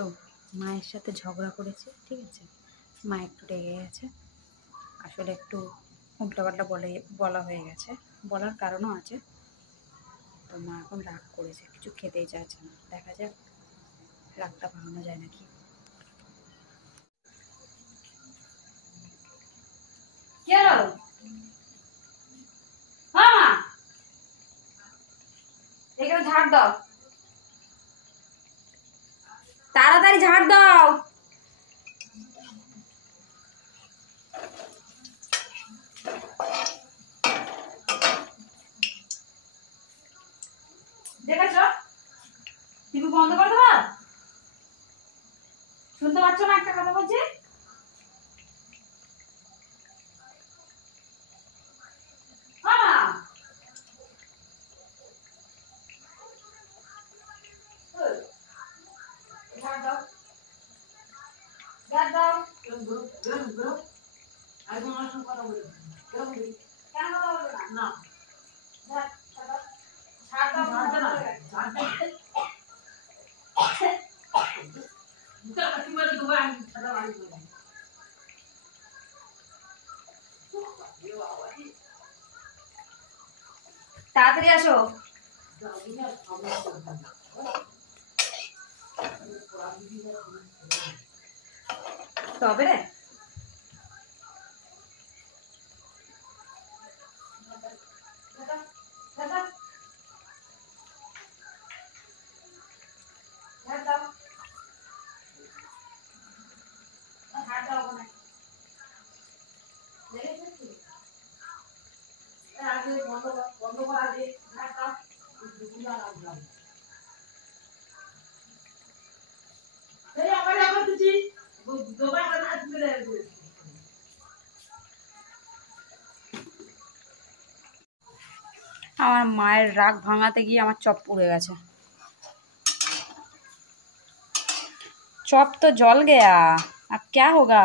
তো মায়ের সাথে ঝগড়া করেছে, ঠিক আছে, মা একটু রেগে গেছে, আসলে একটু উল্টাপাল্টা বলা হয়ে গেছে, বলার কারণও আছে। তো মা এখন রাগ করেছে, কিছু খেতেই চাইছে না। দেখা যাক রাগটা ভাঙানো যায় নাকি। এখানে ঝাড় দাও, তাড়াতাড়ি ঝাড় দাও। দেখেছ টিভি বন্ধ করে দেবা? শুনতে পাচ্ছ না একটা কথা বলছি? তাড়াতাড়ি আসো। তবে রে আমার মায়ের রাগ ভাঙাতে গিয়ে আমার চপ পুড়ে গেছে। चॉप तो जल गया, अब क्या होगा।